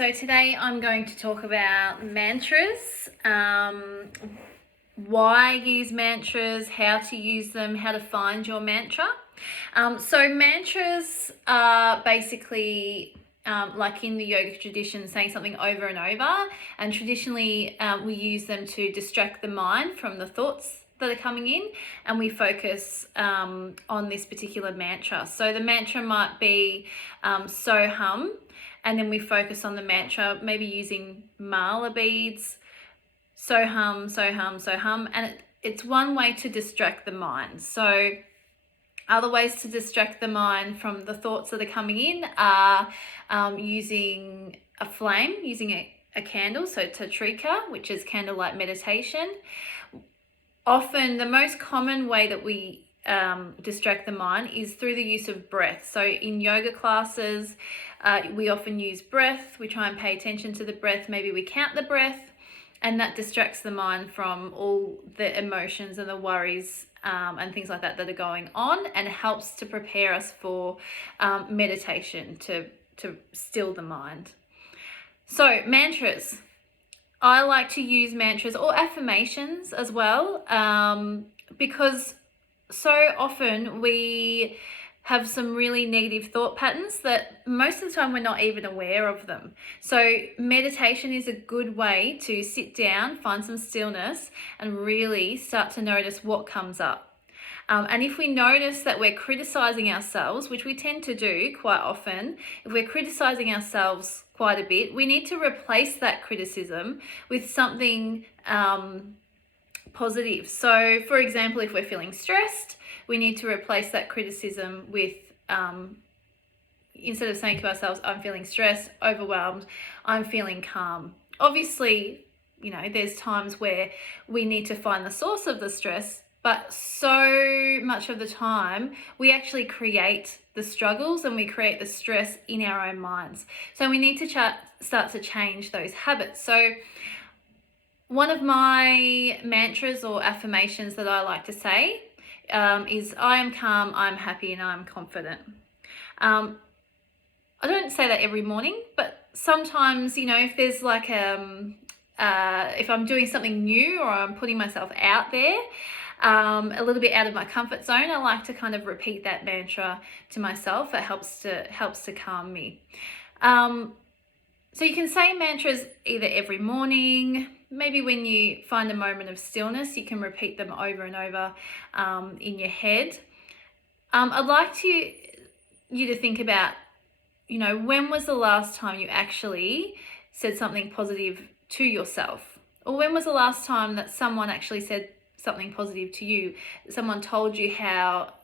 So today I'm going to talk about mantras, why use mantras, how to use them, how to find your mantra. So mantras are basically like in the yoga tradition, saying something over and over, and traditionally we use them to distract the mind from the thoughts that are coming in, and we focus on this particular mantra. So the mantra might be so hum, and then we focus on the mantra, maybe using mala beads, so hum, so hum, so hum, and it's one way to distract the mind. So other ways to distract the mind from the thoughts that are coming in are using a flame, using a candle, so tatrika, which is candlelight meditation. Often the most common way that we distract the mind is through the use of breath. So in yoga classes, we often use breath. We try and pay attention to the breath. Maybe we count the breath, and that distracts the mind from all the emotions and the worries and things like that that are going on, and helps to prepare us for meditation, to still the mind. So mantras. I like to use mantras or affirmations as well, because so often we have some really negative thought patterns that most of the time we're not even aware of them. So meditation is a good way to sit down, find some stillness, and really start to notice what comes up. And if we notice that we're criticizing ourselves, which we tend to do quite often, if we're criticizing ourselves quite a bit, we need to replace that criticism with something positive. So for example, if we're feeling stressed, we need to replace that criticism with, instead of saying to ourselves, I'm feeling stressed, overwhelmed, I'm feeling calm. Obviously, there's times where we need to find the source of the stress, but so much of the time we actually create the struggles and we create the stress in our own minds. So we need to start to change those habits. So one of my mantras or affirmations that I like to say is, I am calm, I'm happy, and I'm confident. I don't say that every morning, but sometimes, if there's like if I'm doing something new or I'm putting myself out there, a little bit out of my comfort zone, I like to kind of repeat that mantra to myself. It helps to calm me. So you can say mantras either every morning, maybe when you find a moment of stillness, you can repeat them over and over in your head. I'd like you to think about, when was the last time you actually said something positive to yourself? Or when was the last time that someone actually said something positive to you? Someone told you how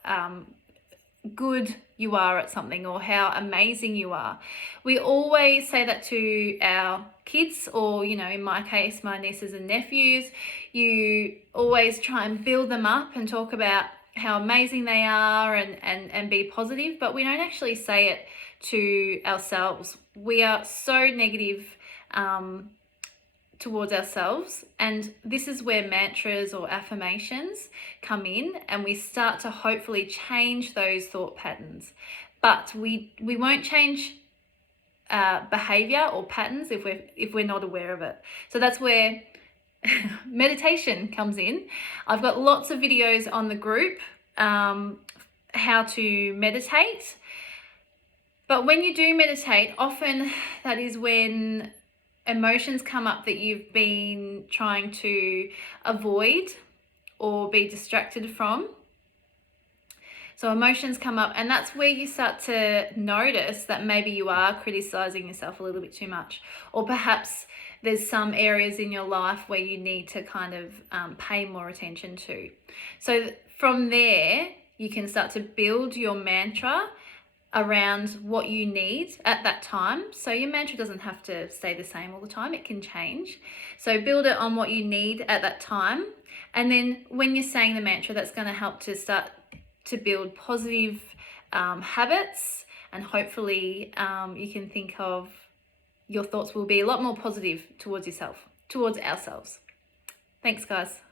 good you are at something, or how amazing you are. We always say that to our kids, or in my case, my nieces and nephews. You always try and build them up and talk about how amazing they are and be positive, but we don't actually say it to ourselves. We are so negative towards ourselves, and this is where mantras or affirmations come in, and we start to hopefully change those thought patterns. But we won't change behavior or patterns if we're not aware of it. So that's where meditation comes in. I've got lots of videos on the group how to meditate. But when you do meditate, often that is when emotions come up that you've been trying to avoid or be distracted from. So emotions come up, and that's where you start to notice that maybe you are criticizing yourself a little bit too much, or perhaps there's some areas in your life where you need to kind of pay more attention to. So from there, you can start to build your mantra around what you need at that time. So your mantra doesn't have to stay the same all the time, it can change. So build it on what you need at that time, and then when you're saying the mantra, that's going to help to start to build positive habits, and hopefully you can think of, your thoughts will be a lot more positive towards yourself, towards ourselves. Thanks, guys.